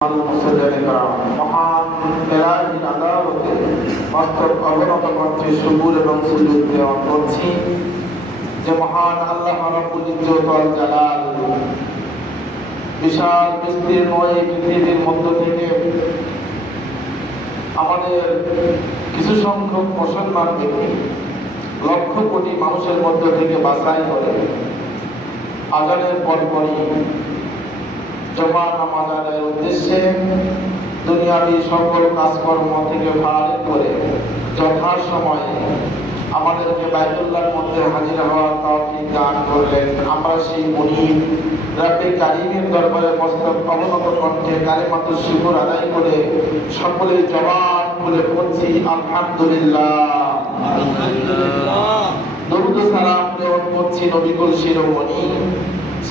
মহান এলাহীর আদালতে বাস্তব অবনত কণ্ঠে সুবুর এবং সুযোগ দেওয়া করছি যে মহান আল্লাহ রাব্বুল ইজ্জত ওয়াল জালাল বিশাল বিস্তীর্ণ এই পৃথিবীর মধ্য থেকে আমাদের কিছু সংখ্যক মুসলমান ব্যক্তি লক্ষ কোটি মানুষের মধ্য থেকে বাছাই করে আজানের পরপরই জমা নামাজ আদায়ের উদ্দেশ্যে দুনিয়াবি সকল কাজকর্ম থেকে ফারিগ করে যথাসময়ে আমাদেরকে বাইতুল্লাহর মধ্যে হাজির হওয়ার তৌফিক দান করলেন। আমরা সেই মুনিব রব্বে কারীমের দরবারে মস্তক অবনত কণ্ঠে কালিমাতুশ শুকর আদায় করে সকলের জবান খুলে পড়ছি আলহামদুলিল্লাহ। দরুদ সালাম প্রেরণ করছি নবীকুল শিরোমণি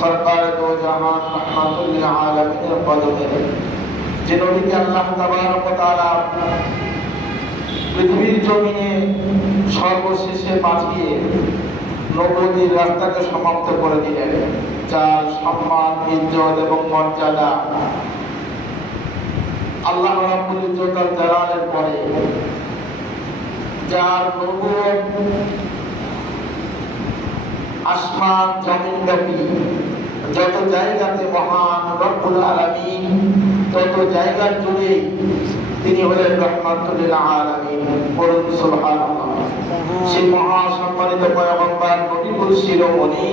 সরকার দো জাহান রহমাতুল লিল আলামিনের কদমে, যে নবীকে আল্লাহ তাবারক ওয়া তাআলা পৃথিবীর জমিনে সর্বশেষে পাঠিয়ে নবুয়তের রাস্তাকে সমাপ্ত করে দিলেন, যার সম্মান ইজ্জত এবং মর্যাদা আল্লাহ রাব্বুল ইজ্জত ওয়াল জালালের পরে, যার নবুয়ত আসমান জমিন ব্যাপী যত জায়গাতে মহান রব্বুল আলামিন তত জায়গা জুড়ে তিনি হলেন রহমাতুল লিল আলামিন। পড়ুন সুবহানাল্লাহ। সেই মহা সম্মানিত পয়গম্বর নবীকুল শিরোমণি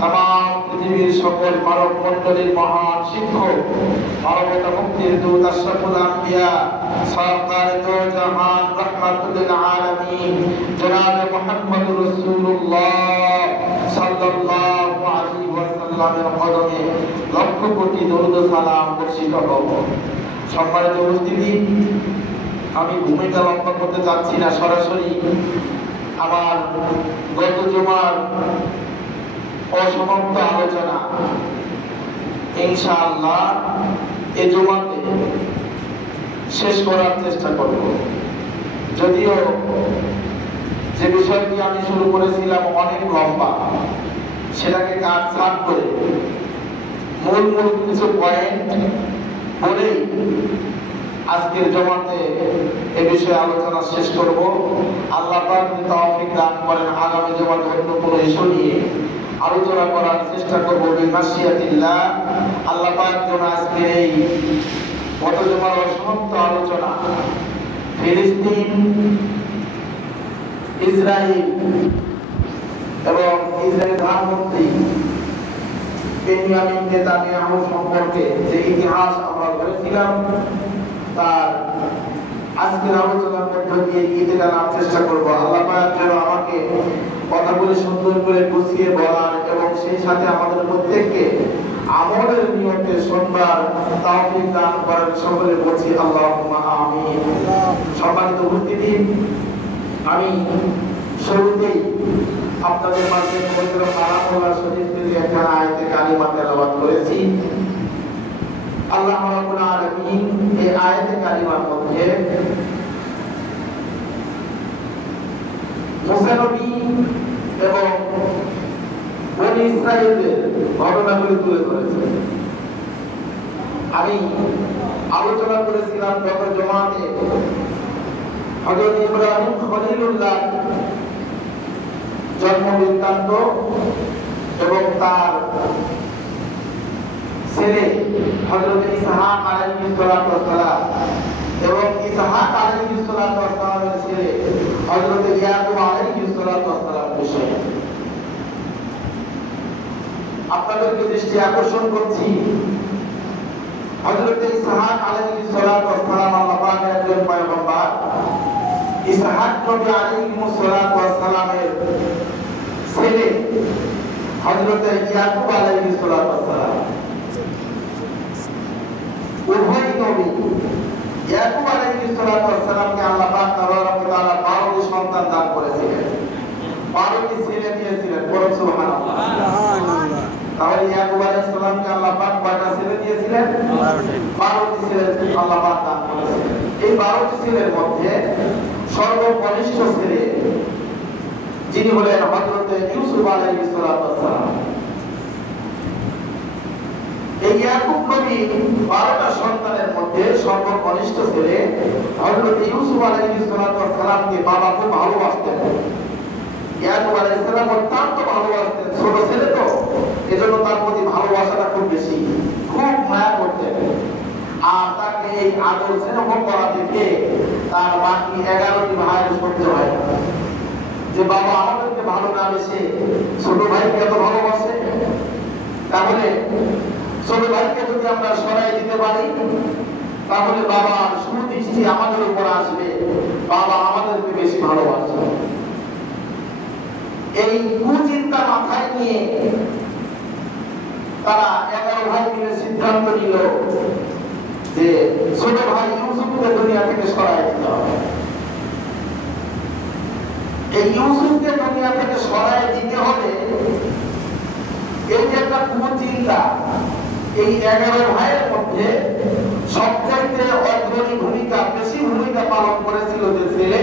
তামাম পৃথিবীর সকল মানব মণ্ডলীর মহান শিক্ষক, মানবতা মুক্তির দূত আশরাফুল আম্বিয়া সরকার দো জাহান রহমাতুল লিল আলামিন জনাবে মুহাম্মদুর রাসূলুল্লাহ সাল্লাল্লাহু আলাইহি ওয়াসাল্লামের কদমে লক্ষ কোটি দরুদ সালাম বর্ষিত হোক। সম্মানিত উপস্থিতি, আমি ভূমিকা লম্বা করতে চাচ্ছি না, সরাসরি আমার গত জুমার অসমাপ্ত আলোচনা ইনশাআল্লাহ এই জুমাতে শেষ করার চেষ্টা করব। যদিও যে বিষয়টি আমি শুরু করেছিলাম অনেক লম্বা, সেটাকে কাটছাঁট করে মূল কিছু পয়েন্ট বলেই আজকের জমাতে এ বিষয়ে আলোচনা শেষ করব। আল্লাহ পাক যদি তৌফিক দান করেন আগামী জমাতে অন্য কোনো ইস্যু নিয়ে আলোচনা করার চেষ্টা করব বিমাশিয়াতিল্লাহ। আল্লাহ পাক যেন আজকে এই গত জমার অসমাপ্ত আলোচনা ফিলিস্তিন, ইসরায়েল এবং ইসরায়েলের প্রধানমন্ত্রী বেনিয়ামিন নেতানিয়াহু সম্পর্কে যে ইতিহাস আমরা ধরেছিলাম তার আজকের আলোচনার মধ্য দিয়ে গিয়ে জানার চেষ্টা করব। আল্লাহ পাক যেন আমাকে কথাগুলি সুন্দর করে গুছিয়ে বলার এবং সেই সাথে আমাদের প্রত্যেককে আমলের নিয়তে শুনবার তৌফিক দান করেন। সকলে বলছি আল্লাহুম্মা আমিন। সম্মানিত উপস্থিতি, আমি শুরুতেই আপনাদের মাঝে পবিত্র কালামুল্লাহ শরীফ থেকে একটা আয়াতে কারিমা তেলাওয়াত করেছি। আল্লাহ রাব্বুল আলামিন এই আয়াতে কারিমার মধ্যে মুসা নবী এবং বনী ইসরাঈলের ঘটনাগুলি তুলে ধরেছেন। আমি আলোচনা করেছিলাম গত জমাতে হযরত ইব্রাহিম খলিলুল্লাহ জন্ম বৃত্তান্ত এবং তার ছেলে হযরত ইসহাক আলাইহিস সালাতু ওয়াস সালাম এবং ইসহাক আলাইহিস সালাতু ওয়াস সালামের ছেলে হযরত ইয়াকুব আলাইহিস সালাতু ওয়াস সালাম বিষয়ে আপনাদেরকে দৃষ্টি আকর্ষণ করছি। হযরত ইসহাক আলাইহিস সালাতু ওয়াস সালাম আল্লাহ পাকের একজন পয়গম্বর। ইসহাক নবী আলাইহিস সালাতু ওয়াস সালামের ছেলে হযরত ইয়াকুব আলাইহিস সালাতু ওয়াস সালাম, উভয় নবী ইয়াকুব আলাইহিস সালাতু ওয়াস সালামকে আল্লাহ পাক তাবারক ওয়া তাআলা 12টি সন্তান দান করেছিলেন, 12টি ছেলে দিয়েছিলেন। বলুন সুবহানাল্লাহ। তাহলে ইয়াকুব আলাইহিস সালামকে আল্লাহ পাক কয়টা ছেলে দিয়েছিলেন? 12টি ছেলে আল্লাহ পাক দান করেছিলেন। এই 12টি ছেলের মধ্যে সর্বকনিষ্ঠ ছেলে যিনি হলেন হযরত ইউসুফ আলাইহিস সালাতু ওয়াস সালাম। এই ইয়াকুব নবী 12টা সন্তান সর্বকনিষ্ঠ ছেলে হযরত ইউসুফ আলাইহিস সালামকে বাবা খুব ভালোবাসতেন। ইয়াকুব আলাইহিস সালাম অত্যন্ত ভালোবাসতেন, ছোট ছেলে তো এজন্য তার প্রতি ভালোবাসাটা খুব বেশি, খুব মায়া করতেন। আর তাকে এই আদর স্নেহ করা দেখে তার বাকি 11টি ভাইয়ের সহ্য হয় না, যে বাবা আমাদেরকে ভালো না বেশে ছোট ভাইকে এত ভালোবাসে, তাহলে ছোট ভাইকে যদি আমরা সরাই দিতে পারি তাহলে বাবার সুদৃষ্টি আমাদের উপর আসবে, বাবা আমাদেরকে বেশি ভালোবাসবে। এই কুচিন্তা মাথায় নিয়ে তারা 11 ভাই মিলে সিদ্ধান্ত নিল যে ছোট ভাই ইউসুফকে দুনিয়া থেকে সরাই দিতে হবে। এই ইউসুফকে দুনিয়া থেকে সরাই দিতে হবে, এই যে একটা কুচিন্তা, এই 11 ভাইয়ের মধ্যে সবচাইতে অগ্রণী ভূমিকা, বেশি ভূমিকা পালন করেছিল যে ছেলে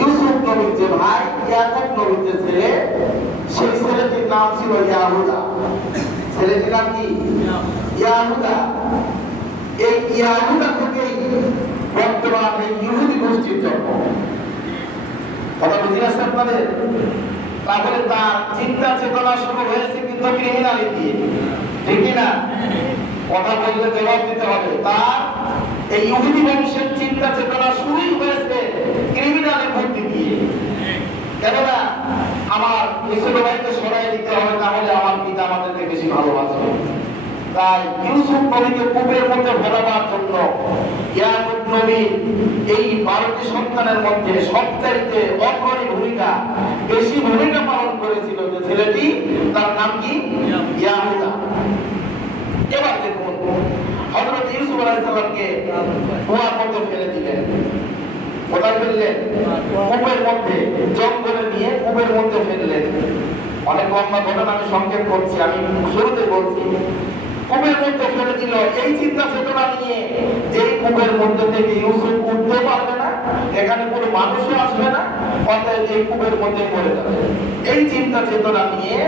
ইউসুফ নবীর যে ভাই ইয়াকুব নবীর যে ছেলে, সেই ছেলেটির নাম ছিল ইয়াহুদা। ছেলেটির নাম কি? ইয়াহুদা। এই ইয়াহুদা থেকেই বর্তমান এই ইহুদি গোষ্ঠীর জন্ম। কথা বুঝে আসছে আপনাদের? তাহলে তার চিন্তা চেতনা শুরু হয়েছে কিন্তু ক্রিমিনালিটি, ঠিক কিনা? কথা বললে জবাব দিতে হবে। তার এই ইহুদি বংশের চিন্তা চেতনা শুরুই হয়েছে ক্রিমিনালের ভর্তি দিয়ে। কেননা আমার ছোট ভাইকে সরাই দিতে হবে, তাহলে আমার পিতা আমাদেরকে বেশি ভালোবাসবে। তাই ইউসুফ নবীকে কূপের মধ্যে ফেলাবার জন্য ইয়াকুব নবী এই 12টি সন্তানের মধ্যে সবচাইতে অগ্রণী ভূমিকা, বেশি ভূমিকা পালন করেছিল যে ছেলেটি, তার নাম কি? ইয়াহুদা। এবার দেখুন হযরত ইউসুফ আলাইহিস সালামকে কুয়ার মধ্যে ফেলে দিলেন। কোথায় ফেললেন? কূপের মধ্যে, জঙ্গলে নিয়ে কূপের মধ্যে ফেললেন। অনেক লম্বা ঘটনা, আমি সংক্ষেপ করছি, আমি শুরুতে বলছি। কূপের মধ্যে ফেলে দিল এই চিন্তা চেতনা নিয়ে যে কূপের মধ্যে থেকে ইউসুফ উঠতে পারবে না, এখানে কোনো মানুষও আসবে না, অতএব এই কূপের মধ্যে পড়ে যাবে। এই চিন্তা চেতনা নিয়ে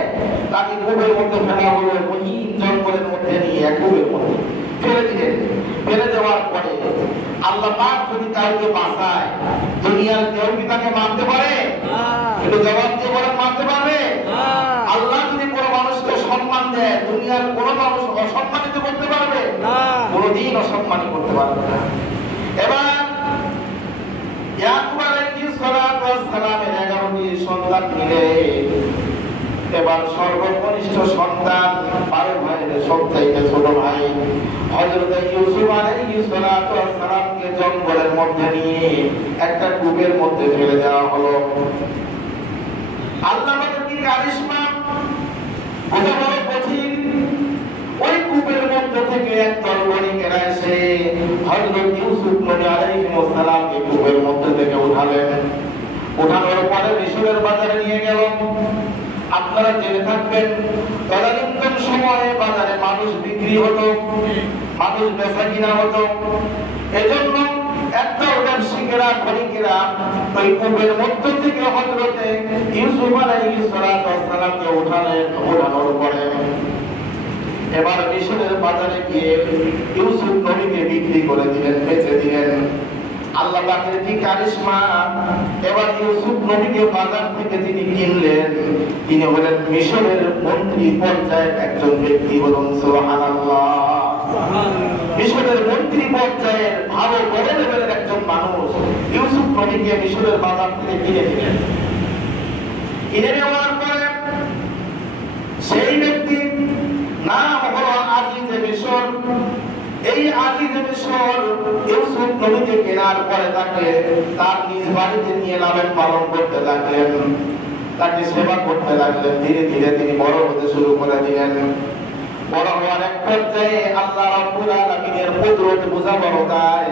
তাকে কূপের মধ্যে ফেলা হলো, মহিম জঙ্গলের মধ্যে নিয়ে এক কূপের মধ্যে ফেলে দিলেন। ফেলে দেওয়ার পরে আল্লাহ পাক যদি কাউকে বাঁচায়, দুনিয়ার কেউ কি তাকে মারতে পারে? একটু জবাব দিয়ে বলেন, মারতে পারবে? আল্লাহ যদি কোনো মানুষকে সম্মান দেয়, দুনিয়ার কোনো মানুষ অসম্মানিত করতে পারবে? কোনোদিন অসম্মানিত করতে পারবে না। এবার ইয়াকুব আলাইহিস সালামের 11টি সন্তান মিলে এবার সর্বকনিষ্ঠ সন্তান 12 ভাইয়ের সবচাইতে ছোট ভাই হযরত ইউসুফ আলাইহিস সালামকে জঙ্গলের মধ্যে নিয়ে একটা কূপের মধ্যে ফেলে দেওয়া হলো। আল্লাহ পাকের কি কারিশমা, বোঝা বড় কঠিন। ওই কূপের মধ্যে থেকে এক তরবারিকেরা এসে হযরত ইউসুফ নবী আলাইহিস সালামকে কূপের মধ্যে থেকে উঠালেন। উঠানোর পরে মিশরের বাজারে নিয়ে গেল। আপনারা জেনে থাকবেন তদানীন্তন সময়ে বাজারে মানুষ বিক্রি হতো, মানুষ বেচা কিনা হতো। এজন্য একটা ব্যবসায়ীরা, ধনিকেরা ওই কূপের মধ্য থেকে হযরতে ইউসুফ আলাইহিস সালামকে উঠালেন। উঠানোর পরে এবার মিশরের বাজারে গিয়ে ইউসুফ নবীকে বিক্রি করে দিলেন, বেচে দিলেন। আল্লাহ পাকের কি কারিশমা, এবার ইউসুফ নবীকে বাজার থেকে যিনি কিনলেন তিনি হলেন মিশরের মন্ত্রী পর্যায়ের একজন ব্যক্তি। বলুন সুবহানাল্লাহ। মিশরের মন্ত্রী পর্যায়ের ভালো বড় লেভেলের একজন মানুষ ইউসুফ নবীকে মিশরের বাজার থেকে কিনে নিলেন। কিনে নেওয়ার পরে সেই ব্যক্তি নাম হলো আজিজে মিশর। এই আজিজে মিশর ইউসুফ নবীকে কেনার পরে তাকে তার নিজ বাড়িতে নিয়ে লালন পালন করতে লাগলেন, তাকে সেবা করতে লাগলেন। ধীরে ধীরে তিনি বড় হতে শুরু করে দিলেন। বড় হওয়ার এক পর্যায়ে আল্লাহ রাব্বুল আলামিনের কুদরত বোঝা বড় যায়,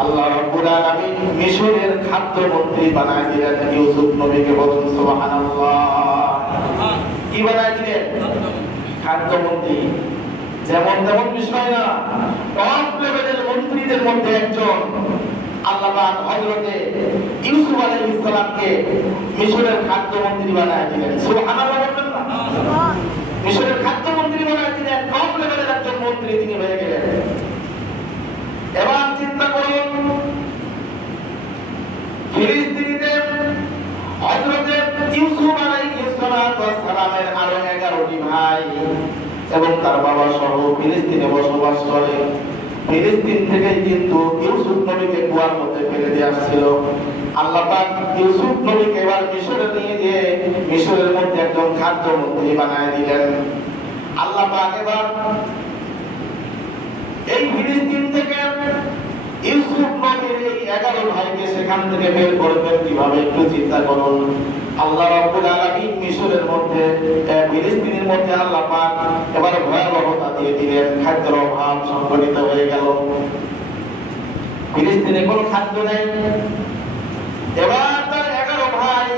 আল্লাহ রাব্বুল আলামিন মিশরের খাদ্য মন্ত্রী বানায় দিলেন ইউসুফ নবীকে। বলুন সুবহানাল্লাহ। কি বানায় দিলেন? খাদ্য মন্ত্রী। যেমন তেমন বিষয় না, টপ লেভেলের মন্ত্রীদের মধ্যে একজন। আল্লাহ পাক হযরতে ইউসুফ আলাইহিস সালামকে মিশরের খাদ্য মন্ত্রী বানায় দিলেন। সুবহানাল্লাহ বলবেন না? মিশরের খাদ্য মন্ত্রী বানায় দিলেন, টপ লেভেলের একজন মন্ত্রী তিনি হয়ে গেলেন। ফিলিস্তিনে বসবাস করে। ফিলিস্তিন থেকে কিন্তু ইউসুফ নবীকে কুয়ার মধ্যে ফেলে দিয়ে আসছিল। আল্লাহ পাক ইউসুফ নবীকে এবার মিশরে নিয়ে গিয়ে মিশরের মধ্যে একজন খাদ্যমন্ত্রী বানায় দিলেন। আল্লাহ পাক এবার এই ফিলিস্তিন থেকে ইউসুফ নবীর এই 11 ভাইকে সেখান থেকে বের করবেন কিভাবে একটু চিন্তা করুন। আল্লাহ রাব্বুল আলামিন মিশরের মধ্যে ফিলিস্তিনের মধ্যে আল্লাহ পাক এবার ভয়াবহতা দিয়ে দিলেন, খাদ্যের অভাব সংঘটিত হয়ে গেল। ফিলিস্তিনে কোনো খাদ্য নেই। এবার তার 11 ভাই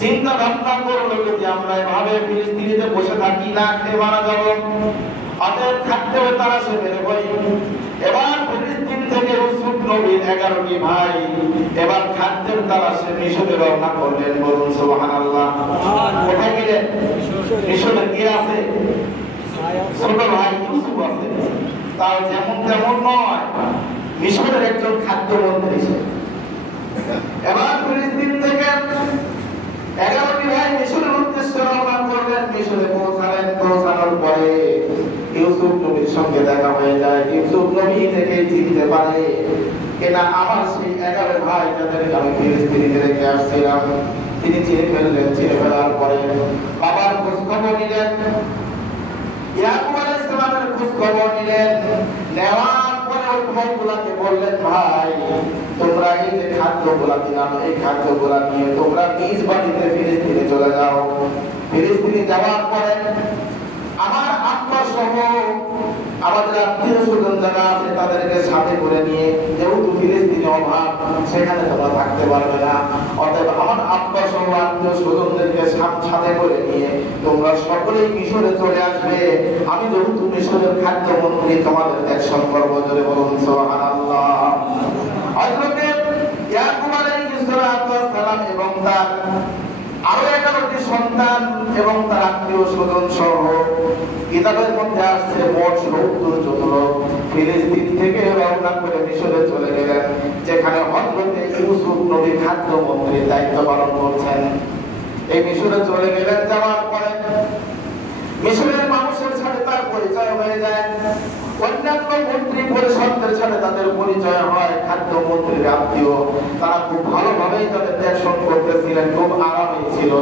চিন্তা ভাবনা করলো যে আমরা এভাবে ফিলিস্তিনিতে বসে থাকি, না খেয়ে মারা যাব, অতএব থাকতে হবে তারা সে বের হই। এবার ফিলিস্তিন থেকে ইউসুফ নবীর 11টি ভাই এবার খাদ্যের তালাশে মিশরে রওনা করলেন। বলুন সুবহানাল্লাহ। কোথায় গেলেন? মিশরে কে আছে? ছোট ভাই ইউসুফ আছে। তাও যেমন তেমন নয়, মিশরের একজন খাদ্যমন্ত্রী। এবার ফিলিস্তিন থেকে 11টি ভাই মিশরের উদ্দেশ্যে রওনা করলেন। মিশরে পৌঁছালেন। পৌঁছানোর পরে ইউসুফ নবীর সঙ্গে দেখা হয়ে যায়। ইউসুফ নবী থেকে চিনতে পারে এরা আমার সেই 11 ভাই যাদেরকে আমি ফিলিস্তিনে রেখে আসছিলাম। তিনি চিনে ফেললেন। চিনে ফেলার পরে বাবার খোঁজ খবর নিলেন, ইয়াকুব আলাইহিস সালামের খোঁজ খবর নিলেন। নেওয়ার পরে ওই ভাইগুলাকে বললেন, ভাই তোমরা এই যে খাদ্যগুলা দিলাম, এই খাদ্যগুলা নিয়ে তোমরা নিজ বাড়িতে ফিলিস্তিনে চলে যাও। ফিলিস্তিনে যাওয়ার পরে আমার আত্মা সহ আমাদের আত্মীয় স্বজন যারা আছে তাদেরকে সাথে করে নিয়ে, যেহেতু ফিলিস্তিনে অভাব সেখানে তোমরা থাকতে পারবে না, অতএব আমার আত্মা সহ আত্মীয় স্বজনদেরকে সাথে করে নিয়ে তোমরা সকলেই মিশরে চলে আসবে। আমি যেহেতু মিশরের খাদ্যমন্ত্রী তোমাদের দেখশন করবো। জোরে বলুন সুবহানাল্লাহ। হযরত ইয়াকুব আলাইহিস সালাম এবং তার আরো 11টি সন্তান এবং তার আত্মীয় স্বজন সহ কিতাবের মধ্যে আসছে মোট 70 জন লোক ফিলিস্তিন থেকে রওনা করে মিশরে চলে গেলেন, যেখানে হযরত ইউসুফ নবী খাদ্যমন্ত্রীর দায়িত্ব পালন করছেন। এই মিশরে চলে গেলেন। যাওয়ার পরে মিশরের মানুষের সাথে তার পরিচয় হয়ে যায়। অন্যান্য মন্ত্রী পরিষদের সাথে তাদের পরিচয় হয়। খাদ্যমন্ত্রীর আত্মীয় তারা খুব ভালোভাবেই তাদের দেখশন করতেছিলেন, খুব আরামে ছিল।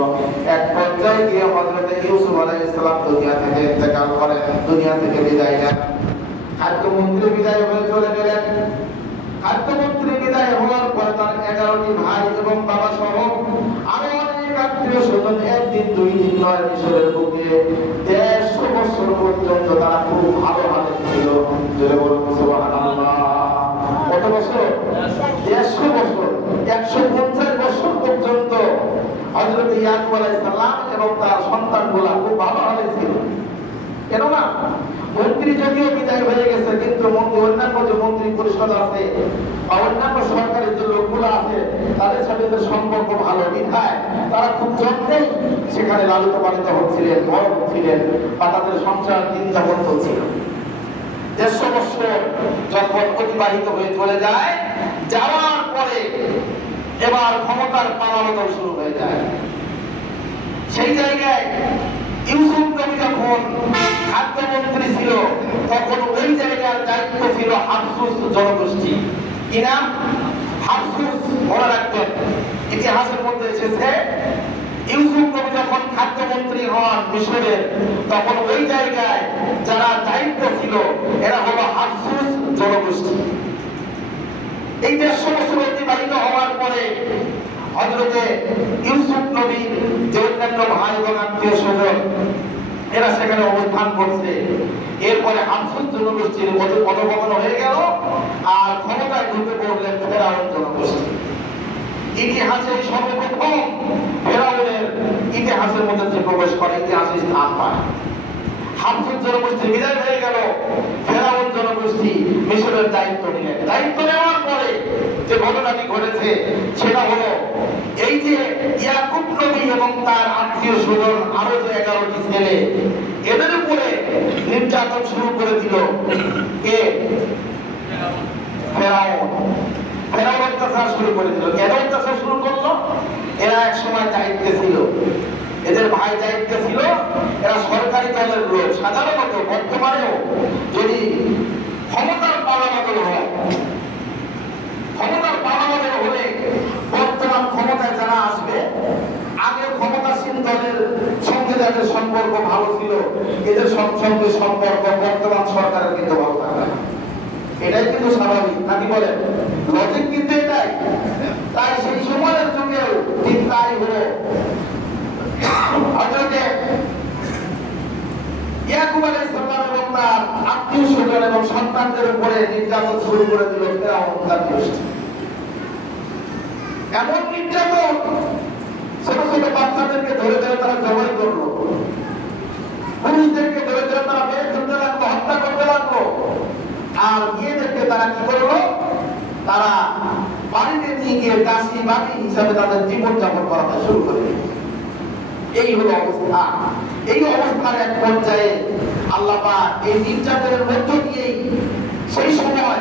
এক পর্যায়ে গিয়ে হযরত ইউসুফ আলাইহিস সালাম দুনিয়া থেকে ইন্তেকাল করেন, দুনিয়া থেকে বিদায় নেন। খাদ্যমন্ত্রী বিদায় হয়ে চলে গেলেন। খাদ্যমন্ত্রী বিদায় হওয়ার পরে তার 11টি ভাই এবং বাবা সহ আরো অনেক আত্মীয় স্বজন একদিন দুই দিন নয় মিশরের বুকে 150 বছর পর্যন্ত তারা খুব ভালো হালে ছিল। জোরে বলুন সুবহানাল্লাহ। কত বছর? 150 বছর। 150 বছর পর্যন্ত হযরত ইয়াকুব আলাইহিস সালাম এবং তার সন্তানগুলা খুব ভালো হালে ছিল। কেন না? মন্ত্রী যদিও বিদায় হয়ে গেছে, কিন্তু অন্যান্য যে মন্ত্রী পরিষদ আছে বা অন্যান্য সরকারি যে লোকগুলো আছে তাদের সাথে সম্পর্ক ভালো বিধায় তারা খুব যত্নেই সেখানে লালিত পালিত হচ্ছিলেন, বড় হচ্ছিলেন বা তাদের সংসার দিন যাপন চলছিল। 150 বছর যখন অতিবাহিত হয়ে চলে যায়, যাওয়ার পরে এবার ক্ষমতার পালাবদল শুরু হয়ে যায়। সেই জায়গায় ইউসুফ নবী যখন খাদ্যমন্ত্রী ছিল তখন ওই জায়গার দায়িত্ব ছিল হাফসুস জনগোষ্ঠী। কি নাম? হাফসুস। মনে রাখবেন, ইতিহাসের মধ্যে এসেছে ইউসুফ নবী যখন খাদ্যমন্ত্রী হন মিশরের, তখন ওই জায়গায় যারা দায়িত্ব ছিল এরা হলো হাফসুস জনগোষ্ঠী। এই 150 বছর অতিবাহিত হওয়ার পরে হযরতে ইউসুফ নবীর যে অন্যান্য ভাই এবং আত্মীয় স্বজন এরা সেখানে অবস্থান করছে। এরপরে হাফসুস জনগোষ্ঠীর পদভ্রমণ হয়ে গেল আর ক্ষমতায় ঢুকে পড়লেন ফেরাউন জনগোষ্ঠী। ইতিহাসে সর্বপ্রথম ফেরাউনের ইতিহাসের মধ্যে যে প্রবেশ করে, ইতিহাসে স্থান পায়। হাফসুস জনগোষ্ঠী বিদায় হয়ে গেল, ফেরাউন জনগোষ্ঠী মিশরের দায়িত্ব নিলেন। দায়িত্ব নেওয়ার পরে যে ঘটনাটি ঘটেছে সেটা হলো এই যে ইয়াকুব নবী এবং তার আত্মীয় স্বজন আরো যে 11টি ছেলে এদের উপরে নির্যাতন শুরু করে দিল কে? ফেরাউন। ফেরাউন অত্যাচার শুরু করে দিল। কেন অত্যাচার শুরু করলো? এরা এক সময় দায়িত্বে ছিল, এদের ভাই দায়িত্বে ছিল, এরা সরকারি দলের লোক। সাধারণত বর্তমানেও সঙ্গে সম্পর্ক বর্তমান সরকারের কিন্তু ভালো থাকে না। এটাই কিন্তু স্বাভাবিক, নাকি বলেন? লজিক কিন্তু এটাই। তাই সেই সময়ের যুগেও ঠিক তাই হলো। হযরতে ইয়াকুব আলাইহিস সালাম এবং তার আত্মীয়-স্বজন এবং সন্তানদের উপরে নির্যাতন শুরু করে দিল ফিরআউন তার গোষ্ঠী। এমন নির্যাতন, ছোট ছোট বাচ্চাদেরকে ধরে ধরে তারা জবাই করলো, পুরুষদেরকে ধরে ধরে তারা মেরে ফেলতে লাগলো, হত্যা করতে লাগলো। আর মেয়েদেরকে তারা কি করলো? তারা বাড়িতে নিয়ে গিয়ে দাসী বাদী হিসাবে তাদের জীবনযাপন করাতে শুরু করে দিল। এই হলো অবস্থা। এই অবস্থার এক পর্যায়ে আল্লাহ পাক এই নির্যাতনের মধ্য দিয়েই সেই সময়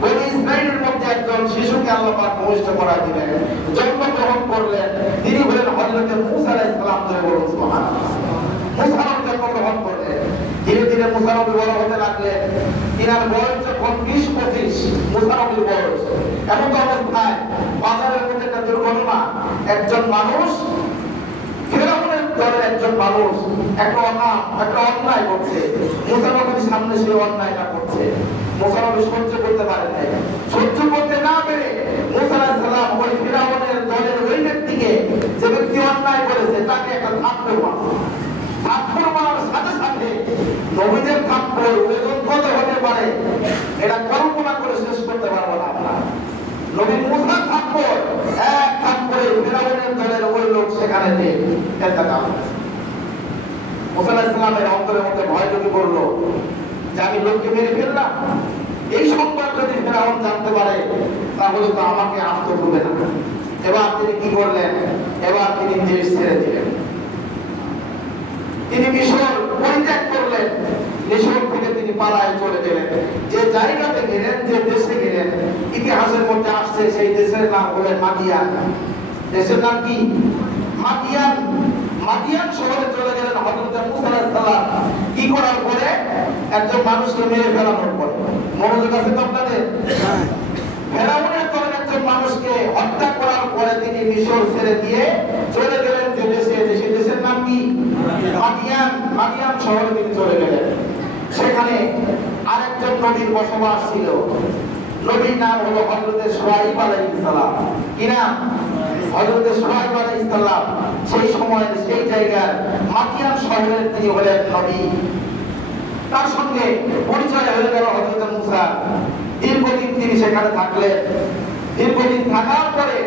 বনী ইসরাইলের মধ্যে একজন শিশুকে আল্লাহ পাক ভূমিষ্ঠ করা দিলেন, জন্মগ্রহণ করলেন। তিনি হলেন হযরতে মূসা আলাইহিস সালাম। বলুন সুবহানাল্লাহ। মূসা নবী জন্মগ্রহণ করলেন। ধীরে ধীরে মূসা নবী বড় হতে লাগলেন। তিনার বয়স যখন 20-25, মূসা নবীর বয়স। এমন অবস্থায় বাজারের মধ্যে একটা দুর্ঘটনা, একজন মানুষ, ফিরআউনের দলের একজন মানুষ একটা অন্যায় করছে। মূসা নবীর সামনে সে অন্যায়টা করছে। মূসা নবী সহ্য করতে পারেন নাই। সহ্য করতে না পেরে মূসা আলাইহিস সালাম ওই ফিরআউনের দলের ওই ব্যক্তিকে, যে ব্যক্তি অন্যায় করেছে, তাকে একটা থাপ্পড় মারলেন। থাপ্পড় মারার সাথে সাথে নবীদের থাপ্পড় ওজন কত হতে পারে এটা কল্পনা করে শেষ করতে পারবো না আমরা। নবী মূসার থাপ্পড়, এক থাপ্পড়ে ফিরআউনের দলের ওই লোক সেখানে ইন্তেকাল করেছে। মূসা আলাইহিস সালামের অন্তরের মধ্যে ভয় ঢুকে পড়ল যে আমি লোককে মেরে ফেললাম। এই সংবাদ যদি ফিরআউন জানতে পারে তাহলে তো আমাকে আস্ত করবে না। এবার তিনি কি করলেন? এবার তিনি দেশ ছেড়ে দিলেন। তিনি মিশর পরিত্যাগ করলেন। মিশর থেকে তিনি পালায় চলে গেলেন। যে জায়গাতে গেলেন, যে দেশে গেলেন, ইতিহাসের মধ্যে আসছে সেই দেশের নাম হলো মাদিয়ান। দেশের নাম কি? মাদিয়ান। মাদিয়ান শহরে চলে গেলেন হযরত মূসা আলাইহিস সালাম। কি করার পরে? একজন মানুষকে মেরে ফেলানোর পরে। মনোযোগ আছে তো আপনাদের? ফিরআউনের দলের একজন মানুষকে হত্যা করার পরে তিনি মিশর ছেড়ে দিয়ে চলে গেলেন যে দেশে। সেই দেশের নাম কি? মাদিয়ান। মাদিয়ান শহরে তিনি চলে গেলেন। সেখানে আরেকজন নবীর বসবাস ছিল। নবীর নাম হলো হযরতে শুআয়ব আলাইহিস সালাম। কি নাম? হযরতে শুআয়ব আলাইহিস সালাম। সেই সময় সেই জায়গার মাদিয়ান শহরের তিনি হলেন নবী। তার সঙ্গে পরিচয় হয়ে গেল হযরতে মূসা। দীর্ঘদিন তিনি সেখানে থাকলেন। দীর্ঘদিন থাকার পরে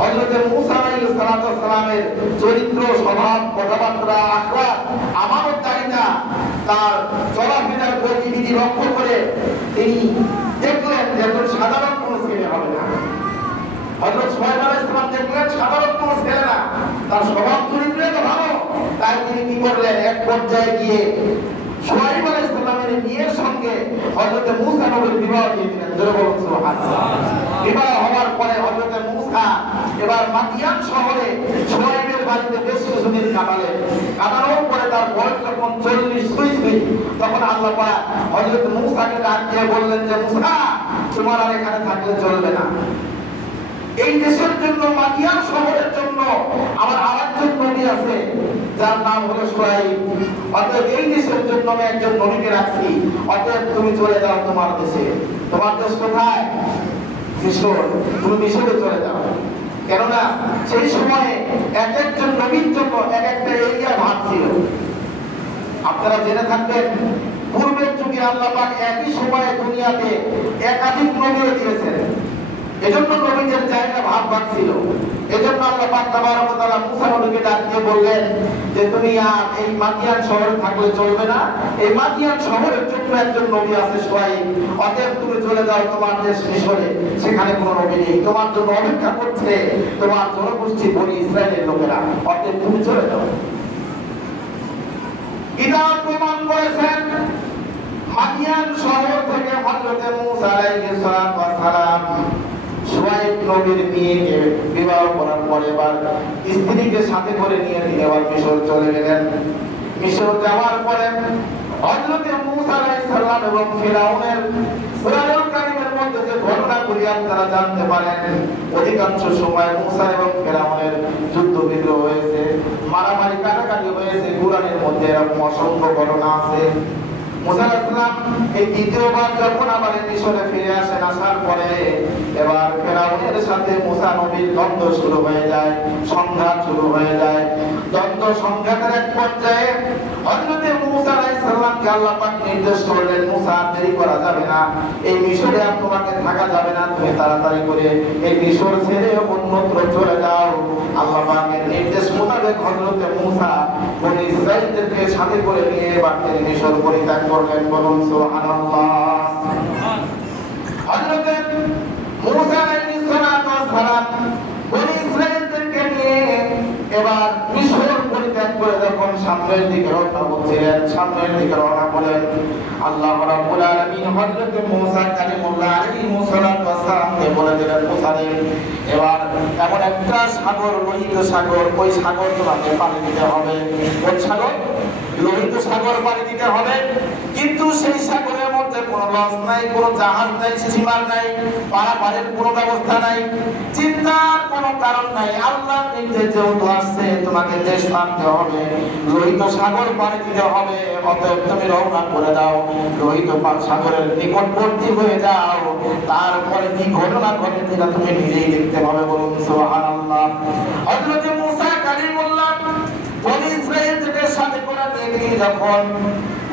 হযরতে মূসা আলাইহিস সালামের চরিত্র, স্বভাব, কথাবার্তা, আখলাক, আমানতদারিতা, তার চলাফেরার গতিবিধি লক্ষ্য করে তিনি দেখলেন যে একজন সাধারণ কোন ছেলে হবে না। হযরত শুআয়ব আলাইহিস সালাম দেখলেন সাধারণ কোন ছেলে না, তার স্বভাব চরিত্র তো ভালো। তাই তিনি কি করলেন? এক পর্যায়ে গিয়ে শুআয়ব আলাইহিস সালামের মেয়ের সঙ্গে হযরতে মূসা নবীর বিবাহ দিয়ে দিলেন। জোরে বলুন সুবহানাল্লাহ। বিবাহ হওয়ার পরে হযরতে মূসা এবার মাদিয়ান শহরে শুআয়বের বাড়িতে বেশ কিছুদিন কাটালেন। কাটানোর পরে তার বয়স যখন 40 ছুঁই, তখন আল্লাহ পাক হযরত মূসাকে ডাক দিয়ে বললেন যে মূসা, তোমার আর এখানে থাকলে চলবে না। এই দেশের জন্য, মাদিয়ান শহরের জন্য আমার আরেকজন নবী আছে যার নাম হলো শুআয়ব। অতএব এই দেশের জন্য আমি একজন নবীকে রাখছি। অতএব তুমি চলে যাও তোমার দেশে। তোমার দেশ কোথায়? মিশর। তুমি মিশরে চলে যাও। কেননা সেই সময়ে এক একজন নবীর জন্য এক একটা এরিয়া ভাগ ছিল। আপনারা জেনে থাকবেন পূর্বের যুগে আল্লাহ পাক একই সময়ে দুনিয়াতে একাধিক নবীও দিয়েছেন। এজন্য নবীদের জায়গা ভাগ ভাগ ছিল। এজন্য আল্লাহ পাক তাবারক ওয়া তাআলা মূসা নবীকে ডাক দিয়ে বললেন যে তুমি আর এই মাদিয়ান শহরে থাকলে চলবে না। এই মাদিয়ান শহরের জন্য একজন নবী আছে শুআয়ব। অতএব তুমি চলে যাও তোমার দেশ মিশরে। সেখানে কোনো নবী নেই। তোমার জন্য অপেক্ষা করছে তোমার জনগোষ্ঠী বনী ইসরায়েলের লোকেরা। অতএব তুমি চলে যাও। কিতাব প্রমাণ করেছেন মাদিয়ান শহর থেকে হযরত মূসা আলাইহিস সালাম শুআয়ব নবীর মেয়েকে বিবাহ করার পরে এবার স্ত্রীকে সাথে করে নিয়ে তিনি আবার মিশর চলে গেলেন। মিশর যাওয়ার পরে হযরত মূসা আলাইহিস সালাম এবং ফিরআউনের কোরআনুল কারীমের মধ্যে যে ঘটনা করি আপনারা জানতে পারেন অধিকাংশ সময় মুসা এবং ফেরাউনের যুদ্ধ বিগ্রহ হয়েছে, মারামারি কাটাকাটি হয়েছে। কুরআনের মধ্যে এরকম অসংখ্য ঘটনা আছে। মুসা আলাইহিস সালাম এই দ্বিতীয়বার যখন আবার মিশরে ফিরে আসেন, আসার পরে এবার ফেরাউনের সাথে মুসা নবীর দ্বন্দ্ব শুরু হয়ে যায়, সংঘাত শুরু হয়ে যায়। দ্বন্দ্ব সংঘাতের এক পর্যায়ে হযরত মুসা আলাইহিস সালামকে আল্লাহ পাক নির্দেশ করলেন, মুসা দেরি করা যাবে না, এই মিশরে আর তোমাকে থাকা যাবে না, তুমি তাড়াতাড়ি করে এই মিশর ছেড়ে অন্যত্র চলে যাও। আল্লাহ পাকের নির্দেশ মোতাবেক হযরত মুসা বনি ইসরাঈলদেরকে সাথে করে নিয়ে এবার তিনি মিশর পরিত্যাগ করলেন। বলুন সুবহানাল্লাহ। হযরত মুসা আলাইহিস সালাম বনি ইসরাঈলদেরকে নিয়ে এবার মিশর পরিত্যাগ করে যখন সামনের দিকে রওনা হচ্ছিলেন, সামনের দিকে রওনা হলেন, আল্লাহ রাব্বুল আলামিন হযরত মুসা কালিমুল্লাহ আলাইহিস সালামকে বলে দিলেন, মুসা রে, এবার এমন একটা সাগর, লোহিত সাগর, ওই সাগর তোমাকে পাড়ি দিতে হবে। কোন সাগর? লোহিত সাগর পাড়ি দিতে হবে। কিন্তু সেই সাগরের মধ্যে কোনো লঞ্চ নাই, কোনো জাহাজ নাই, স্টিমার নাই, পারাপারের কোনো ব্যবস্থা নাই, চিন্তার কোনো কারণ নাই। আল্লাহর নির্দেশ যেহেতু আসছে তোমাকে দেশ ছাড়তে হবে, লোহিত সাগর পাড়ি দিতে হবে, অতএব তুমি রওনা করে দাও, লোহিত সাগরের নিকটবর্তী হয়ে যাও। তারপরে কি ঘটনা ঘটে সেটা তুমি নিজেই দেখতে পাবে। বলুন সুবহানাল্লাহ। হযরত মুসা কালিমুল্লাহ বনি ইসরাঈলদের সাথে করে নিয়ে যখন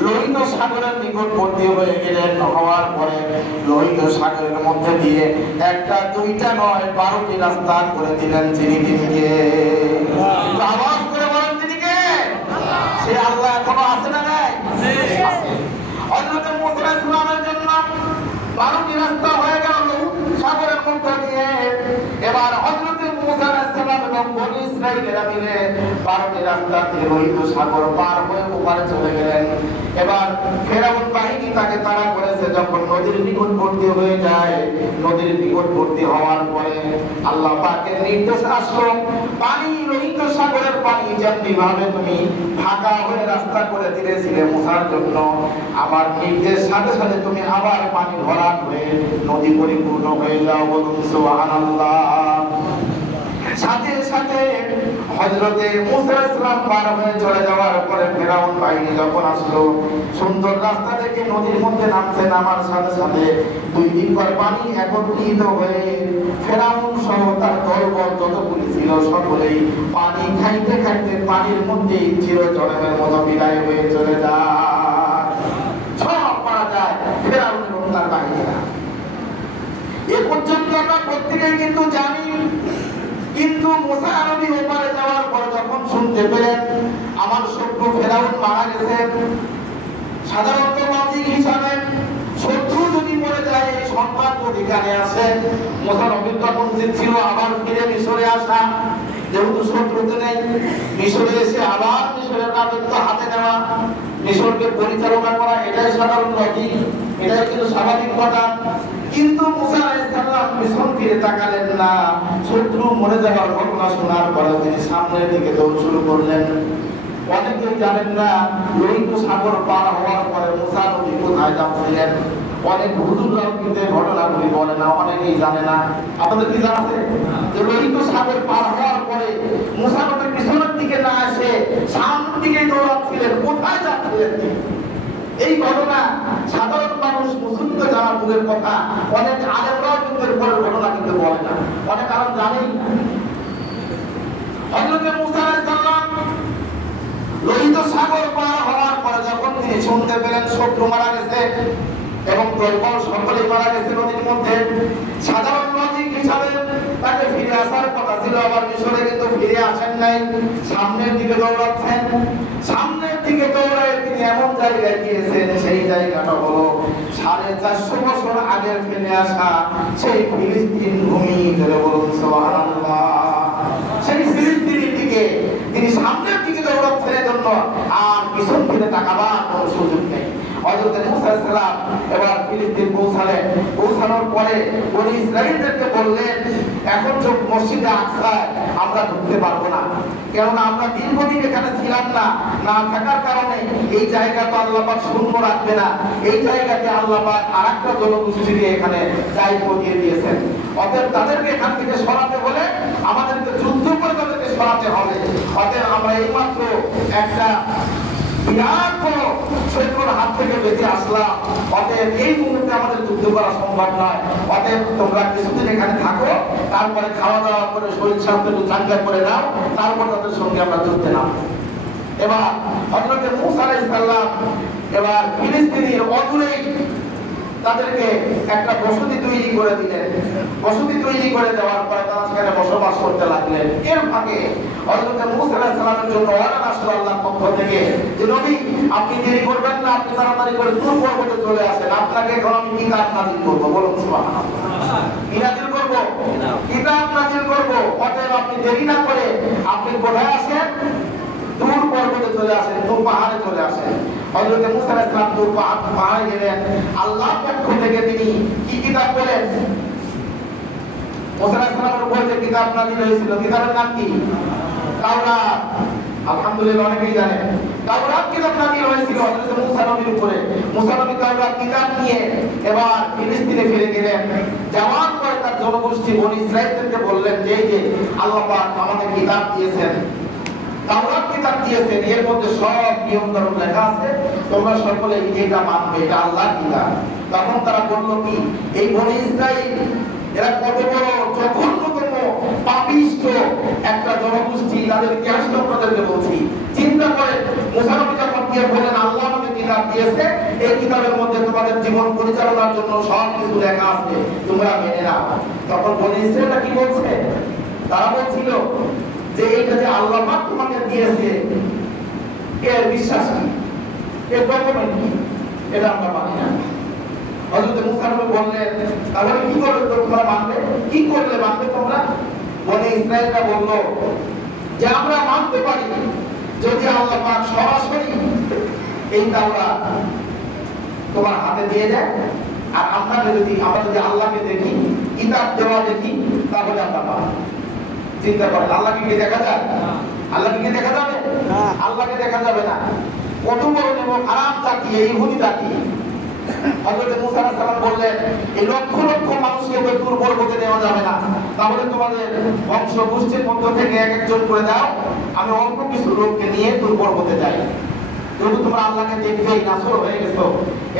লোহিত সাগরের নিকটবর্তী হয়ে গেলেন, হওয়ার পরে লোহিত সাগরের মধ্যে দিয়ে একটা দুইটা নয় 12টি রাস্তা করে দিলেন। তিনি কে? আওয়াজ করে বলেন, তিনি কে? সে আল্লাহ এখনো আছে না নাই? আছে। হযরত মুসা আলাইহিস সালামের জন্য 12টি রাস্তা হয়ে গেল সাগরের মধ্যে দিয়ে। এবার হযরত মুসা আলাইহিস সালাম এবং বনি ইসরাঈলেরা মিলে 12টি রাস্তা দিয়ে লোহিত সাগর পার হয়ে ওপারে চলে গেলেন। এবার ফেরাউন বাহিনী তাকে তাড়া করেছে। যখন নদীর নিকটবর্তী হয়ে যায়, নদীর নিকটবর্তী হওয়ার পরে আল্লাহ পাকের নির্দেশ আসলো, পানি, লোহিত সাগরের পানি যেমনি ভাবে তুমি ফাঁকা হয়ে রাস্তা করে দিয়েছিলে মুসার জন্য, আমার নির্দেশ সাথে সাথে তুমি আবার পানি ভরা হয়ে নদী পরিপূর্ণ হয়ে যাও। বলুন সুবহানাল্লাহ। সাথে সাথে হযরতে মুসা আলাইহিস সালাম পার হয়ে চলে যাওয়ার পরে ফেরাউন বাহিনী যখন আসলো, সুন্দর রাস্তা থেকে নদীর মধ্যে নামছে, নামার সাথে সাথে দুই দিন পর পানি একত্রিত হয়ে ফেরাউন সহ তার দলবল যতগুলি ছিল সকলেই পানি খাইতে খাইতে পানির মধ্যে চিরচরণের মতো বিদায় হয়ে চলে যায়। সব মারা যায় ফেরাউন এবং তার বাহিনীরা। এ পর্যন্ত আমরা প্রত্যেকেই কিন্তু জানি। কিন্তু মুসা নবী ওপারে যাওয়ার পর যখন শুনতে পেলেন আমার শত্রু ফেরাউন মারা গেছে, সাধারণত লজিক হিসাবে শত্রু যদি মরে যায়, এই সংবাদ যদি কানে আসে, মুসা নবীর তখন উচিত ছিল আবার ফিরে মিশরে আসা। যেহেতু শত্রুতে নেই, মিশরে এসে আবার মিশরের রাজত্ব হাতে নেওয়া, মিশরকে পরিচালনা করা, এটাই সাধারণ লজিক, এটাই কিন্তু স্বাভাবিক কথা। কিন্তু মুসা আলাইহিস সালাম পিছন ফিরে তাকালেন না। শত্রু মরে যাওয়ার ঘটনা শোনার পরে তিনি সামনের দিকে দৌড় শুরু করলেন। অনেকেই জানেন না লোহিত সাগর পার হওয়ার পরে মুসা নবী কোথায় যাচ্ছিলেন। অনেক হুজুররাও কিন্তু এই ঘটনাগুলি বলে না, অনেকেই জানে না। আপনাদের কি জানা আছে যে লোহিত সাগর পার হওয়ার পরে মুসা নবী পিছনের দিকে না এসে সামনের দিকে দৌড়াচ্ছিলেন? কোথায় যাচ্ছিলেন? এই ঘটনা সাধারণ মানুষ মুসলিমকে জানা দূরের কথা, অনেক আলেমরাও কিন্তু এর পরের ঘটনা কিন্তু বলে না, অনেক আলেম জানেই না। হযরত মুসা আলাইহিস সালাম লোহিত সাগর পার হওয়ার পরে যখন তিনি শুনতে পেলেন শত্রু মারা গেছে এবং দলবল সকলেই মারা গেছে নদীর মধ্যে, সাধারণ লজিক হিসাবে তাকে ফিরে আসার কথা ছিল, আবার মিশরে কিন্তু ফিরে আসেন নাই, সামনের দিকে দৌড়াচ্ছেন। সামনের দিকে দৌড়ায় তিনি এমন জায়গায় গিয়েছেন, সেই জায়গাটা হলো 450 বছর আগে ফেলে আসা সেই ফিলিস্তিন ভূমি। ধরে বলুন সুবহানাল্লাহ। সেই ফিলিস্তিনের দিকে তিনি সামনের দিকে দৌড়াচ্ছেন, এজন্য আর পিছন ফিরে তাকাবার কোনো সুযোগ নেই। হযরত মুসা আলাইহিস সালাম এবার ফিলিস্তিন পৌঁছালেন। পৌঁছানোর পরে বনি ইসরাঈলদেরকে বললেন, এখন যে মসজিদে আকসায় আমরা ঢুকতে পারবো না, কেননা আমরা দীর্ঘদিন এখানে ছিলাম না, না থাকার কারণে এই জায়গা তো আল্লাহ পাক শূন্য রাখবে না, এই জায়গাতে আল্লাহ পাক আরেকটা জনগোষ্ঠীকে এখানে দায়িত্ব দিয়ে দিয়েছেন। অতএব তাদেরকে এখান থেকে সরাতে হলে আমাদেরকে যুদ্ধ করে তাদেরকে সরাতে হবে। অতএব আমরা এইমাত্র একটা বিরাট বড় শত্রুর হাত থেকে বেঁচে আসলাম, অতএব এই মুহূর্তে আমাদের যুদ্ধ করা সম্ভব নয়। অতএব তোমরা কিছুদিন এখানে থাকো, তারপরে খাওয়া দাওয়া করে শরীর স্বাস্থ্য একটু চাঙ্গা করে নাও, তারপর তাদের সঙ্গে আমরা যুদ্ধে নাম। এবার হযরত মূসা আলাইহিস সালাম এবার ফিলিস্তিনের অদূরেই তাদেরকে একটা বসতি তৈরি করে দিলেন। বসতি তৈরি করে দেওয়ার পরে তারা সেখানে বসবাস করতে লাগলেন। এর ফাঁকে হযরত মূসা আলাইহিস সালামের জন্য অর্ডার আসলো আল্লাহর পক্ষ থেকে যে নবী, আপনি দেরি করবেন না, আপনি তাড়াতাড়ি করে তুর পর্বতে চলে আসেন, আপনাকে এখন আমি কিতাব নাযিল করব। বলুন সুবহানাল্লাহ। কি নাযিল করব? কিতাব নাযিল করব। অতএব আপনি দেরি না করে আপনি কোথায় আসেন? তুর পর্বতে চলে আসেন, তুর পাহাড়ে চলে আসেন। হযরত মূসা আলাইহিস সালাম তুর পাহাড়ে গেলেন। আল্লাহর পক্ষ থেকে তিনি কি কিতাব পেলেন? মূসা আলাইহিস সালামের উপর যে কিতাব নাযিল হয়েছিল, কিতাবের নাম কি? তাওরাত। আলহামদুলিল্লাহ, অনেকেই জানেন তাওরাত কিতাব নাযিল হয়েছিল হযরত মূসা নবীর উপরে। মূসা নবী তাওরাত কিতাব নিয়ে এবার ফিলিস্তিনে ফিরে গেলেন। যাওয়ার পরে তার জনগোষ্ঠী বনি ইসরাঈলদেরকে বললেন যে এই যে আল্লাহ পাক আমাদের কিতাব দিয়েছেন, তাওরাত কিতাব দিয়েছেন, এর মধ্যে সব নিয়ম ধর্ম লেখা আছে, তোমরা সকলে এটা মানবে, এটা আল্লাহর কিতাব। তখন তারা বলল কি, এই বনি ইসরাঈল এরা কত বড় জঘন্যতম পাপিষ্ঠ একটা জনগোষ্ঠী, তাদের ইতিহাস আপনাদেরকে বলছি। চিন্তা করেন, মূসা নবী যখন গিয়ে বলেন আল্লাহ আমাকে কিতাব দিয়েছে, এই কিতাবের মধ্যে তোমাদের জীবন পরিচালনার জন্য সব কিছু লেখা আছে, তোমরা মেনে নাও। তখন বনি ইসরাঈলরা কি বলছে? তারা বলছিল যে এটা যে আল্লাহ পাক তোমাকে দিয়েছে, এর বিশ্বাস কি, এর ডকুমেন্ট কি, এটা আমরা মানি না। হযরত মূসা নবী বললেন, তাহলে কি করবে তোমরা মানবে? কি করলে মানবে তোমরা? বনি ইসরাঈলরা বলল যে আমরা মানতে পারি যদি আল্লাহ পাক সরাসরি এই তাওরাত তোমার হাতে দিয়ে দেয়, আর আমরা যদি আল্লাহকে দেখি, কিতাব দেওয়া দেখি, তাহলে আমরা মানব। চিন্তা করেন, আল্লাহকে কি দেখা যায়? আল্লাহকে কি দেখা যাবে? আল্লাহকে দেখা যাবে না। কত বড় খারাপ জাতি এই ইহুদি জাতি। হযরত মূসা আলাইহিস সালাম বললেন, এই লক্ষ লক্ষ মানুষকে তুর পর্বতে নেওয়া যাবে না, তাহলে তোমাদের বংশ গোষ্ঠীর মধ্য থেকে এক একজন করে দাও, আমি অল্প কিছু লোককে নিয়ে তুর পর্বতে যাই। যদি তোমরা আল্লাহকে দেখবেই নাসর হয়ে গেছো।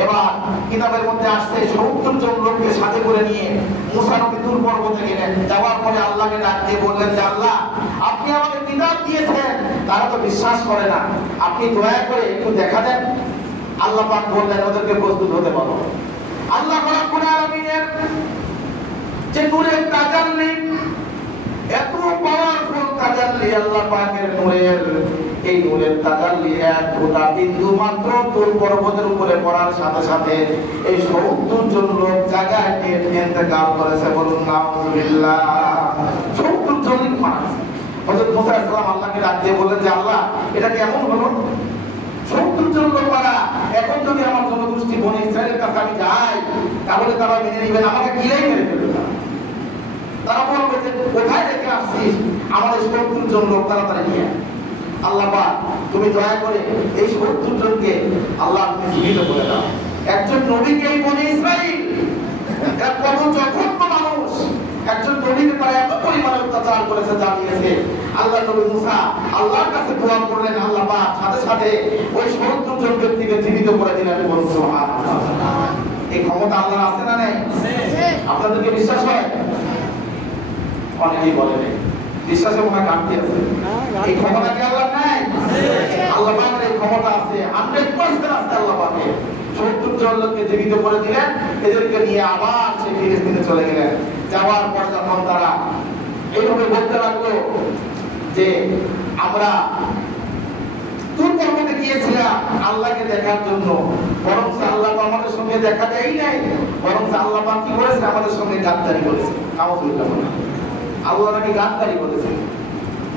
এবার কিতাবের মধ্যে আসছে ৭০ জন লোককে সাথে করে নিয়ে মূসা নবী তুর পর্বতে গেলেন। যাওয়ার পরে আল্লাহকে ডাক দিয়ে বললেন যে আল্লাহ, আপনি আমাকে কিতাব দিয়েছেন, তারা তো বিশ্বাস করে না, আপনি দয়া করে একটু দেখা দেন। আল্লাহ পাক বললেন ওদেরকে প্রস্তুত হতে বলো। আল্লাহ রাব্বুল আলামিনের যে নূরের তাজাল্লি, এত পাওয়ারফুল তাজাল্লি আল্লাহ পাকের নূরের, এই নূরের তাজাল্লি এক ফোঁটা বিন্দু মাত্র তুর পর্বতের উপরে পড়ার সাথে সাথে এই ৭০ জন লোক জায়গায় ইন্তেকাল করেছে। বলুন নাউযুবিল্লাহ। ৭০ জন মারা গেছে। হযরত মূসা আলাইহিস সালাম আল্লাহকে ডাক দিয়ে বললেন যে আল্লাহ, এটা কেমন হলো? ৭০ জন লোক মারা, এখন যদি আমার জনগোষ্ঠী বনি ইসরাঈলের কাছে আমি যাই, তাহলে তারা মেনে নেবেন, আমাকে গিলেই মেরে ফেলবে। তারা বলবে যে কোথায় রেখে আসছিস আমাদের ৭০ জন লোক, তাড়াতাড়ি নিয়ে। আল্লাহ পাক তুমি দয়া করে এই ৭০ জনকে আল্লাহ তুমি জীবিত করে দাও। একজন নবীকে এই বনি ইসরাঈল এরা কত জঘন্য মানুষ, একজন নবীকে তারা এত পরিমাণে অত্যাচার করেছে, জানিয়েছে। আল্লাহ নবী মূসা আল্লাহর কাছে দোয়া করলেন, আল্লাহ পাক সাথে সাথে ওই ৭০ জন ব্যক্তিকে জীবিত করে দিলেন। বলুন সুবহানাল্লাহ। এই ক্ষমতা আল্লাহর আছে না নেই? আপনাদেরকে বিশ্বাস হয়? অনেকেই বলে নেই, বিশ্বাসে মনে ঘাটতি আছে। এই ক্ষমতা কি আল্লাহ নাই? আল্লাহ পাকের এই ক্ষমতা আছে, 100% আছে আল্লাহ পাকের। ৭০ জন লোককে জীবিত করে দিলেন, এদেরকে নিয়ে আবার সেই ফিলিস্তিনে চলে গেলেন। যাওয়ার পর যখন তারা এইভাবে বলতে লাগলো যে আমরা তুর পর্বতে গিয়েছিলাম আল্লাহকে দেখার জন্য, বরং আল্লাহ আমাদের সঙ্গে দেখা দেয় নাই, বরং আল্লাহ পাক কি করেছে? আমাদের সঙ্গে গাদ্দারি করেছে। নাউযুবিল্লাহ। আল্লাহ নাকি গাদ্দারি করেছে।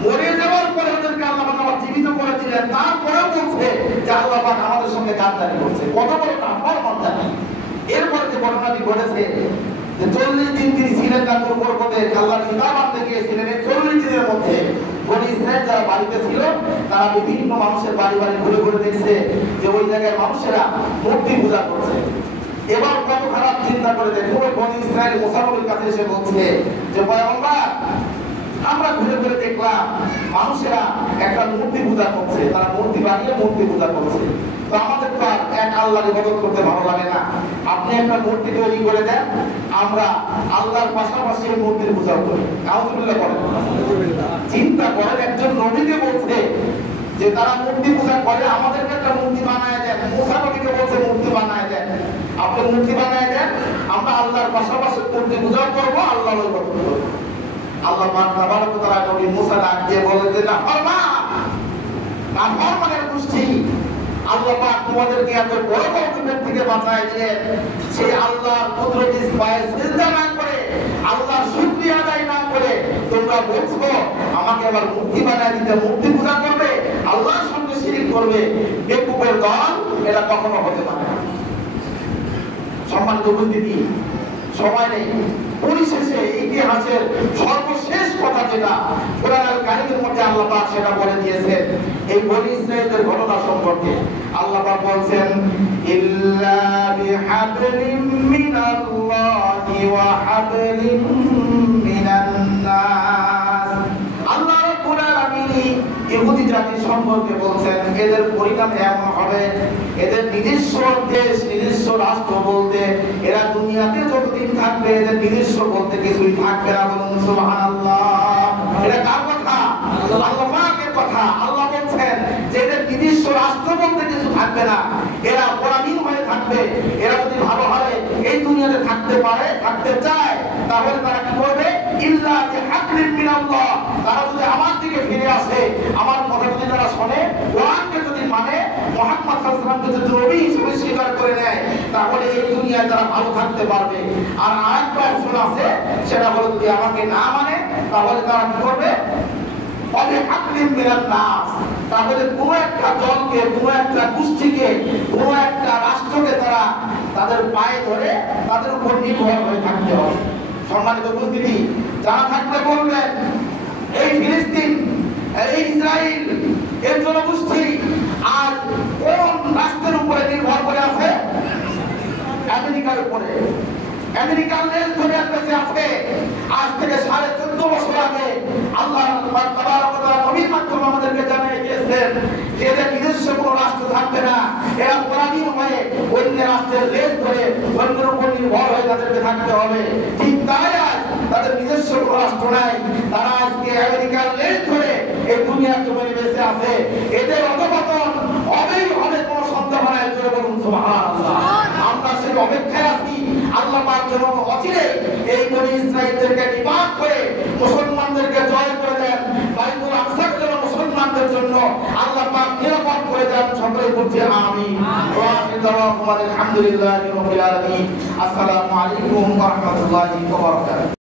মরে যাওয়ার পরে ওদেরকে আল্লাহ পাক আবার জীবিত করে দিলেন, তারপরেও বলছে যে আল্লাহ পাক আমাদের সঙ্গে গাদ্দারি করছে। কত বড় নাফরমান জাতি। এরপরে যে ঘটনাটি ঘটেছে যে 40 দিন তিনি ছিলেন না পর্বতে, আল্লাহর কিতাব আনতে গিয়েছিলেন। এই 40 দিনের মধ্যে বনি ইসরাইল যারা বাড়িতে ছিল তারা বিভিন্ন মানুষের বাড়ি বাড়ি ঘুরে ঘুরে দেখছে যে ওই জায়গায় মানুষেরা মূর্তি পূজা করছে। এবার কত খারাপ চিন্তা করে দেখো, বনি ইসরাইল মুসা নবীর কাছে এসে বলছে যে পয়গম্বর, আমরা ঘুরে ঘুরে দেখলাম মানুষেরা একটা মূর্তি পূজা করছে, তারা মূর্তি বানিয়ে মূর্তি পূজা করছে। তো আমাদের তো এক আল্লাহর ইবাদত করতে ভালো লাগে না, আপনি একটা মূর্তি তৈরি করে দেন, আমরা আল্লাহর পাশাপাশি মূর্তির পূজা করি। আউযুবিল্লাহ বলেন। চিন্তা করেন, একজন নবীকে বলছে যে তারা মূর্তি পূজা করে, আমাদেরকে একটা মূর্তি বানায় দেন। মুসা নবীকে বলছে মূর্তি বানায় দেন, আপনি মূর্তি বানায় দেন, আমরা আল্লাহর পাশাপাশি মূর্তি পূজা করব, আল্লাহর ইবাদত করব। আল্লাহ পাক তাবারক ওয়া তাআলা নবী মুসা ডাক দিয়ে বলেন যে নাফরমানের গোষ্ঠী, আল্লাহ পাক তোমাদেরকে এত বড় বড় বিপদ থেকে বাঁচায় দিলেন, সেই আল্লাহর কুদরতি পায়ে সিজদা না করে, আল্লাহর শুকরিয়া আদায় না করে তোমরা বলছো আমাকে আবার মূর্তি বানায় দিতে, মূর্তি পূজা করবে, আল্লাহর সঙ্গে শিরক করবে। বেকুবের দল, এটা কখনো হতে পারে না। সম্মানিত উপস্থিতি, সময় নেই। পরিশেষে ইতিহাসের সর্বশেষ কথা যেটা কোরআন আল কারীমের মধ্যে আল্লাহ পাক সেটা বলে দিয়েছেন এই বনি ইসরাঈলের ঘটনা সম্পর্কে। আল্লাহ পাক বলছেন ইল্লা বিহাবলিম মিনাল্লাহি ওয়া হাবলিম মিনান নাস। আল্লাহ রাব্বুল আলামিন ইহুদি জাতি সম্পর্কে বলছেন এদের পরিণাম এমন হবে, এদের নিজস্ব দেশ নিজস্ব রাষ্ট্র বলতে এরা দুনিয়াতে যতদিন থাকবে এদের নিজস্ব বলতে কিছুই থাকবে না। বলুন সুবহানাল্লাহ। এটা কার কথা? আল্লাহ পাকের কথা। আল্লাহ বলছেন যে এদের নিজস্ব রাষ্ট্র বলতে কিছু থাকবে না, এরা পরাধীন হয়ে থাকবে। এরা যদি ভালোভাবে এই দুনিয়াতে থাকতে পারে, থাকতে চায়, তাহলে তারা কি করবে? ইল্লা বিহাবলিম মিনাল্লাহ। তারা যদি আমার দিকে ফিরে আসে, আমার কথা যদি তারা শোনে, কোরআনকে যদি মানে, মুহাম্মদ সাল্লাল্লাহু আলাইহি ওয়াসাল্লামকে যদি নবী হিসেবে স্বীকার করে নেয়, তাহলে এই দুনিয়ায় তারা ভালো থাকতে পারবে। আর আরেকটা অপশন আছে, সেটা হলো যদি আমাকে না মানে, তাহলে তারা কি করবে? বিহাবলিম মিনান নাস। তাহলে কোন একটা দলকে, কোন একটা গোষ্ঠীকে, কোন একটা রাষ্ট্রকে তারা তাদের পায়ে ধরে তাদের উপর নির্ভর হয়ে থাকতে হবে। সম্মানিত উপস্থিতি, যারা থাকতে বলবেন এই ফিলিস্তিন, এই ইসরায়েল, এর জনগোষ্ঠী আজ কোন রাষ্ট্রের উপরে নির্ভর করে আছে? আমেরিকার উপরে। আমেরিকার দেশ ধরে বেঁচে আছে। আজ থেকে 14.5 বছর আগে আল্লাহ তাবারক ওয়া তাআলা নবীর মাধ্যমে আমাদেরকে জানিয়ে দিয়েছেন যে এদের নিজস্ব কোনো রাষ্ট্র থাকবে না, এরা পরাধীন হয়ে অন্য রাষ্ট্রের লেজ ধরে অন্যের উপর নির্ভর হয়ে তাদেরকে থাকতে হবে। ঠিক তাই আজ তাদের নিজস্ব কোনো রাষ্ট্র নাই, তারা আজকে আমেরিকার লেজ ধরে এই দুনিয়ার জমিনে বেঁচে আছে। এদের অধঃপতন হবেই হবে, কোনো সন্দেহ নাই। জোরে বলুন সুবহানাল্লাহ। আমরা সেই অপেক্ষায় আছি। আল্লাহ পাক যেন অচিরে এই বনি ইসরাঈলদেরকে নিপাত করে মুসলমানদেরকে জয় করে দেন, বাইতুল আকসাকে যেন মুসলমানদের জন্য আল্লাহ পাক নিরাপদ করে দেন। সকলে বলছি আমিন। ওয়া আলহামদুলিল্লাহি রাব্বিল আলামিন। আসসালামু আলাইকুম ওয়া রাহমাতুল্লাহি ওয়া বারাকাতুহু।